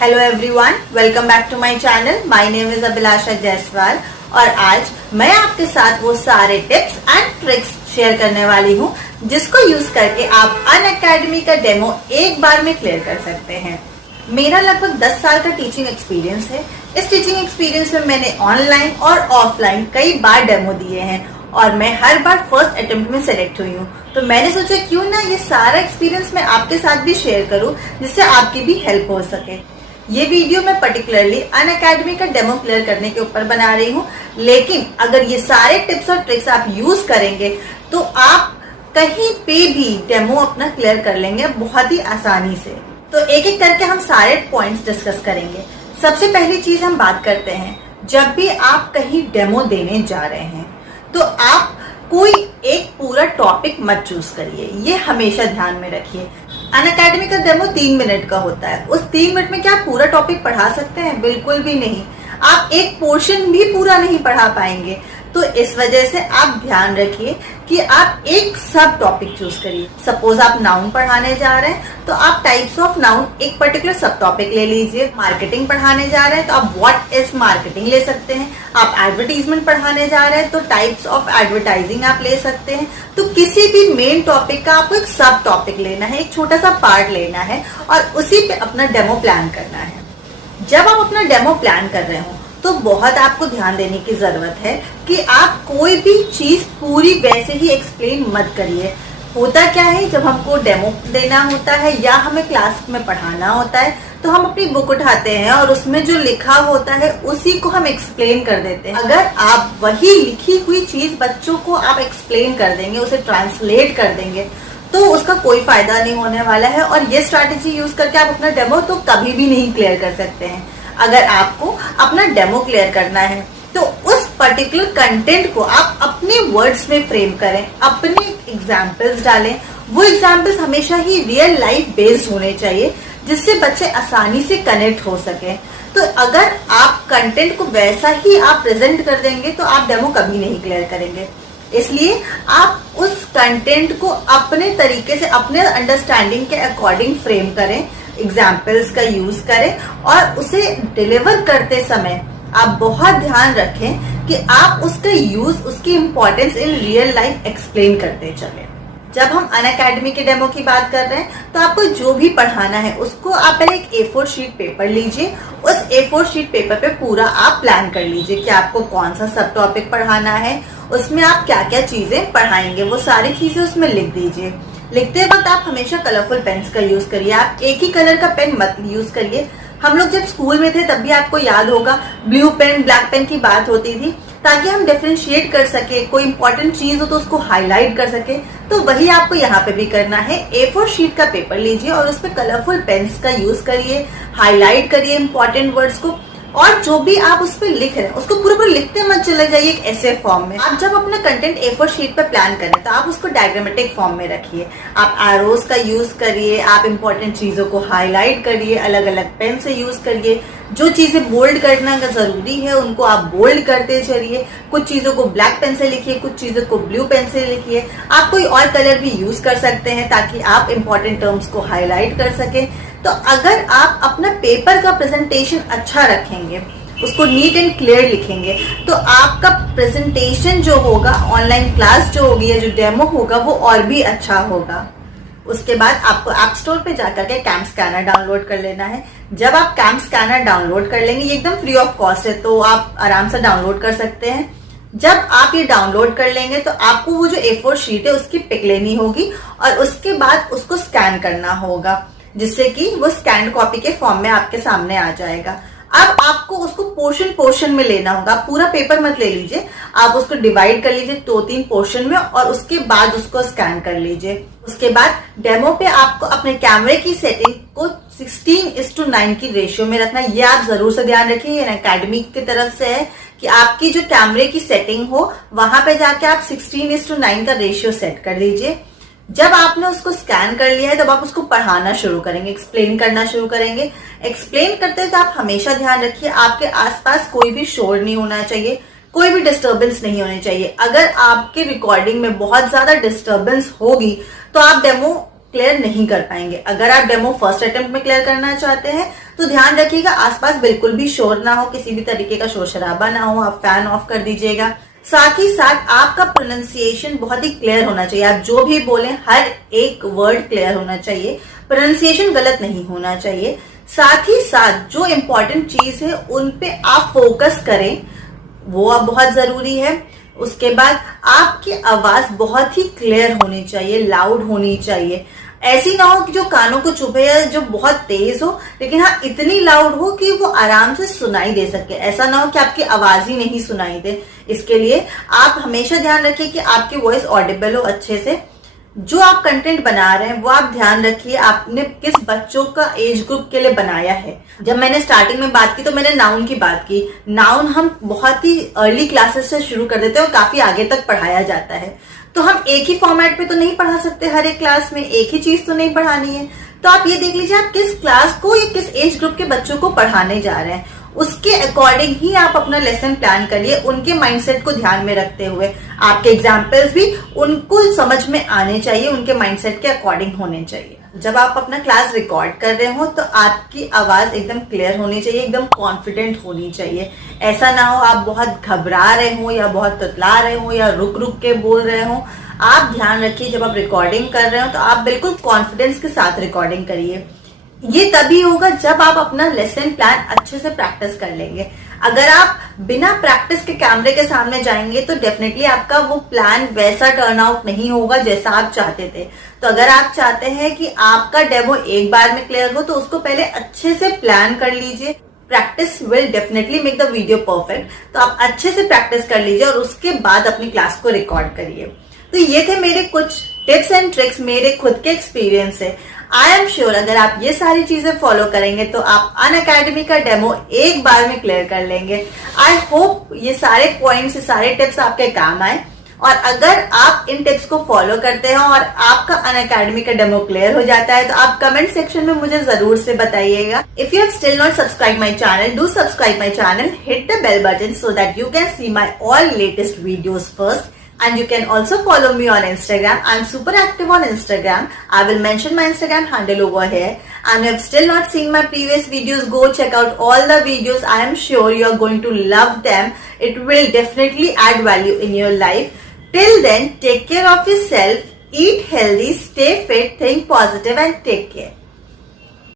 Hello everyone, welcome back to my channel. My name is Abhilasha Jaiswal और आज मैं आपके साथ वो सारे टिप्स एंड ट्रिक्स शेयर करने वाली हूँ जिसको यूज करके आप अनअकैडमी का डेमो एक बार में क्लियर कर सकते हैं। मेरा लगभग 10 साल का टीचिंग एक्सपीरियंस है। इस टीचिंग एक्सपीरियंस में मैंने ऑनलाइन और ऑफलाइन कई बार डेमो दिए हैं और मैं हर बार फर्स्ट अटेम्प्ट में सेलेक्ट हुई हूँ। तो मैंने सोचा क्यों ना ये सारा एक्सपीरियंस मैं आपके साथ भी शेयर करूँ जिससे आपकी भी हेल्प हो सके। ये वीडियो मैं पर्टिकुलरली अनअकैडमी का डेमो क्लियर करने के ऊपर बना रही हूँ, लेकिन अगर ये सारे टिप्स और ट्रिक्स आप यूज करेंगे तो आप कहीं पे भी डेमो अपना क्लियर कर लेंगे बहुत ही आसानी से। तो एक एक करके हम सारे पॉइंट्स डिस्कस करेंगे। सबसे पहली चीज हम बात करते हैं, जब भी आप कहीं डेमो देने जा रहे हैं तो आप कोई एक पूरा टॉपिक मत चूज करिए। ये हमेशा ध्यान में रखिए। अनअकैडमी का डेमो 3 मिनट का होता है। उस 3 मिनट में क्या आप पूरा टॉपिक पढ़ा सकते हैं? बिल्कुल भी नहीं। आप एक पोर्शन भी पूरा नहीं पढ़ा पाएंगे। तो इस वजह से आप ध्यान रखिए कि आप एक सब टॉपिक चूज करिए। सपोज आप नाउन पढ़ाने जा रहे हैं तो आप टाइप्स ऑफ नाउन एक पर्टिकुलर सब टॉपिक ले लीजिए। मार्केटिंग पढ़ाने जा रहे हैं तो आप व्हाट इज मार्केटिंग ले सकते हैं। आप एडवर्टीजमेंट पढ़ाने जा रहे हैं तो टाइप्स ऑफ एडवर्टाइजिंग आप ले सकते हैं। तो किसी भी मेन टॉपिक का आपको एक सब टॉपिक लेना है, एक छोटा सा पार्ट लेना है और उसी पे अपना डेमो प्लान करना है। जब आप अपना डेमो प्लान कर रहे हो तो बहुत आपको ध्यान देने की जरूरत है कि आप कोई भी चीज पूरी वैसे ही एक्सप्लेन मत करिए। होता क्या है, जब हमको डेमो देना होता है या हमें क्लास में पढ़ाना होता है तो हम अपनी बुक उठाते हैं और उसमें जो लिखा होता है उसी को हम एक्सप्लेन कर देते हैं। अगर आप वही लिखी हुई चीज बच्चों को आप एक्सप्लेन कर देंगे, उसे ट्रांसलेट कर देंगे, तो उसका कोई फायदा नहीं होने वाला है। और ये स्ट्रैटेजी यूज करके आप अपना डेमो तो कभी भी नहीं क्लियर कर सकते हैं। अगर आपको अपना डेमो क्लियर करना है तो उस पर्टिकुलर कंटेंट को आप अपने वर्ड्स में फ्रेम करें, अपने एग्जाम्पल्स डालें। वो एग्जाम्पल्स हमेशा ही रियल लाइफ बेस्ड होने चाहिए जिससे बच्चे आसानी से कनेक्ट हो सके। तो अगर आप कंटेंट को वैसा ही आप प्रेजेंट कर देंगे तो आप डेमो कभी नहीं क्लियर करेंगे। इसलिए आप उस कंटेंट को अपने तरीके से, अपने अंडरस्टैंडिंग के अकॉर्डिंग फ्रेम करें, एग्जाम्पल्स का यूज करें और उसे डिलीवर करते समय आप बहुत ध्यान रखें कि आप उसका यूज, उसकी importance in real life explain करते चलें। जब हम अनअकैडमी के डेमो की बात कर रहे हैं तो आपको जो भी पढ़ाना है उसको आप पहले एक A4 शीट पेपर लीजिए। उस A4 शीट पेपर पे पूरा आप प्लान कर लीजिए कि आपको कौन सा सब टॉपिक पढ़ाना है, उसमें आप क्या क्या चीजें पढ़ाएंगे, वो सारी चीजें उसमें लिख दीजिए। लिखते वक्त आप हमेशा कलरफुल पेन्स का यूज करिए। आप एक ही कलर का पेन मत यूज करिए। हम लोग जब स्कूल में थे तब भी आपको याद होगा ब्लू पेन, ब्लैक पेन की बात होती थी ताकि हम डिफरेंशिएट कर सके, कोई इंपॉर्टेंट चीज हो तो उसको हाईलाइट कर सके। तो वही आपको यहाँ पे भी करना है। A4 शीट का पेपर लीजिए और उस पर कलरफुल पेन्स का यूज करिए, हाईलाइट करिए इंपॉर्टेंट वर्ड्स को, और जो भी आप उस पर लिख रहे हैं उसको पूरा लिखते मत चले जाइए एक ऐसे फॉर्म में। आप जब अपना कंटेंट A4 शीट पर प्लान करें तो आप उसको डायग्रामेटिक फॉर्म में रखिए। आप एरोज का यूज करिए, आप इंपॉर्टेंट चीजों को हाईलाइट करिए, अलग अलग पेन से यूज करिए। जो चीजें बोल्ड करना का जरूरी है उनको आप बोल्ड करते चलिए। कुछ चीजों को ब्लैक पेन से लिखिए, कुछ चीजों को ब्लू पेन से लिखिए। आप कोई और कलर भी यूज कर सकते हैं ताकि आप इंपॉर्टेंट टर्म्स को हाईलाइट कर सकें। तो अगर आप अपना पेपर का प्रेजेंटेशन अच्छा रखेंगे, उसको नीट एंड क्लियर लिखेंगे, तो आपका प्रेजेंटेशन जो होगा, ऑनलाइन क्लास जो होगी या जो डेमो होगा वो और भी अच्छा होगा। उसके बाद आपको ऐप स्टोर पे जाकर के कैम स्कैनर डाउनलोड कर लेना है। जब आप कैम स्कैनर डाउनलोड कर लेंगे, ये एकदम फ्री ऑफ कॉस्ट है तो आप आराम से डाउनलोड कर सकते हैं। जब आप ये डाउनलोड कर लेंगे तो आपको वो जो A4 शीट है उसकी पिक लेनी होगी और उसके बाद उसको स्कैन करना होगा जिससे कि वो स्कैन कॉपी के फॉर्म में आपके सामने आ जाएगा। अब आपको उसको पोर्शन में लेना होगा। आप पूरा पेपर मत ले लीजिए, आप उसको डिवाइड कर लीजिए 2-3 पोर्शन में और उसके बाद उसको स्कैन कर लीजिए। उसके बाद डेमो पे आपको अपने कैमरे की सेटिंग को 16:9 की रेशियो में रखना। ये आप जरूर से ध्यान रखिए, ये अकेडमी की तरफ से है कि आपकी जो कैमरे की सेटिंग हो वहां पे जाके आप 16:9 का रेशियो सेट कर लीजिए। जब आपने उसको स्कैन कर लिया है तब आप उसको पढ़ाना शुरू करेंगे, एक्सप्लेन करना शुरू करेंगे। एक्सप्लेन करते हैं तो आप हमेशा ध्यान रखिए आपके आसपास कोई भी शोर नहीं होना चाहिए, कोई भी डिस्टर्बेंस नहीं होनी चाहिए। अगर आपके रिकॉर्डिंग में बहुत ज्यादा डिस्टर्बेंस होगी तो आप डेमो क्लियर नहीं कर पाएंगे। अगर आप डेमो फर्स्ट अटेम्प्ट में क्लियर करना चाहते हैं तो ध्यान रखिएगा आसपास बिल्कुल भी शोर ना हो, किसी भी तरीके का शोर शराबा ना हो, आप फैन ऑफ कर दीजिएगा। साथ ही साथ आपका प्रोनाउंसिएशन बहुत ही क्लियर होना चाहिए। आप जो भी बोलें हर एक वर्ड क्लियर होना चाहिए, प्रोनाउंसिएशन गलत नहीं होना चाहिए। साथ ही साथ जो इम्पोर्टेंट चीज है उन पे आप फोकस करें, वो अब बहुत जरूरी है। उसके बाद आपकी आवाज बहुत ही क्लियर होनी चाहिए, लाउड होनी चाहिए। ऐसी ना हो कि जो कानों को चुभे या जो बहुत तेज हो, लेकिन हाँ इतनी लाउड हो कि वो आराम से सुनाई दे सके। ऐसा ना हो कि आपकी आवाज ही नहीं सुनाई दे। इसके लिए आप हमेशा ध्यान रखिए कि आपकी वॉइस ऑडिबल हो अच्छे से। जो आप कंटेंट बना रहे हैं वो आप ध्यान रखिए आपने किस बच्चों का एज ग्रुप के लिए बनाया है। जब मैंने स्टार्टिंग में बात की तो मैंने नाउन की बात की। नाउन हम बहुत ही अर्ली क्लासेस से शुरू कर देते हैं और काफी आगे तक पढ़ाया जाता है। तो हम एक ही फॉर्मेट पे तो नहीं पढ़ा सकते, हर एक क्लास में एक ही चीज तो नहीं पढ़ानी है। तो आप ये देख लीजिए आप किस क्लास को या किस एज ग्रुप के बच्चों को पढ़ाने जा रहे हैं, उसके अकॉर्डिंग ही आप अपना लेसन प्लान करिए, उनके माइंडसेट को ध्यान में रखते हुए। आपके एग्जाम्पल्स भी उनको समझ में आने चाहिए, उनके माइंडसेट के अकॉर्डिंग होने चाहिए। जब आप अपना क्लास रिकॉर्ड कर रहे हो तो आपकी आवाज एकदम क्लियर होनी चाहिए, एकदम कॉन्फिडेंट होनी चाहिए। ऐसा ना हो आप बहुत घबरा रहे हो या बहुत तुतला रहे हो या रुक रुक के बोल रहे हो। आप ध्यान रखिए जब आप रिकॉर्डिंग कर रहे हो तो आप बिल्कुल कॉन्फिडेंस के साथ रिकॉर्डिंग करिए। ये तभी होगा जब आप अपना लेसन प्लान अच्छे से प्रैक्टिस कर लेंगे। अगर आप बिना प्रैक्टिस के कैमरे के सामने जाएंगे तो डेफिनेटली आपका वो प्लान वैसा टर्न आउट नहीं होगा जैसा आप चाहते थे। तो अगर आप चाहते हैं कि आपका डेमो एक बार में क्लियर हो तो उसको पहले अच्छे से प्लान कर लीजिए। Practice will definitely make the video perfect. तो आप अच्छे से प्रैक्टिस कर लीजिए और उसके बाद अपनी क्लास को रिकॉर्ड करिए। तो ये थे मेरे कुछ टिप्स एंड ट्रिक्स, मेरे खुद के एक्सपीरियंस से। आई एम श्योर अगर आप ये सारी चीजें फॉलो करेंगे तो आप अनअकैडमी का डेमो एक बार में क्लियर कर लेंगे। आई होप ये सारे पॉइंट्स, ये सारे टिप्स आपके काम आए। और अगर आप इन टिप्स को फॉलो करते हैं और आपका अनअकैडमी का डेमो क्लियर हो जाता है तो आप कमेंट सेक्शन में मुझे जरूर से बताइएगा। If you have still not subscribe my channel, do subscribe my channel, hit the bell button so that you can see my all latest videos first. And you can also follow me on Instagram. I'm super active on Instagram. I will mention my Instagram handle over here. And if you have still not seen my previous videos, go check out all the videos. I am sure you are going to love them. It will definitely add value in your life. Till then, take care of yourself, eat healthy, stay fit, think positive and take care.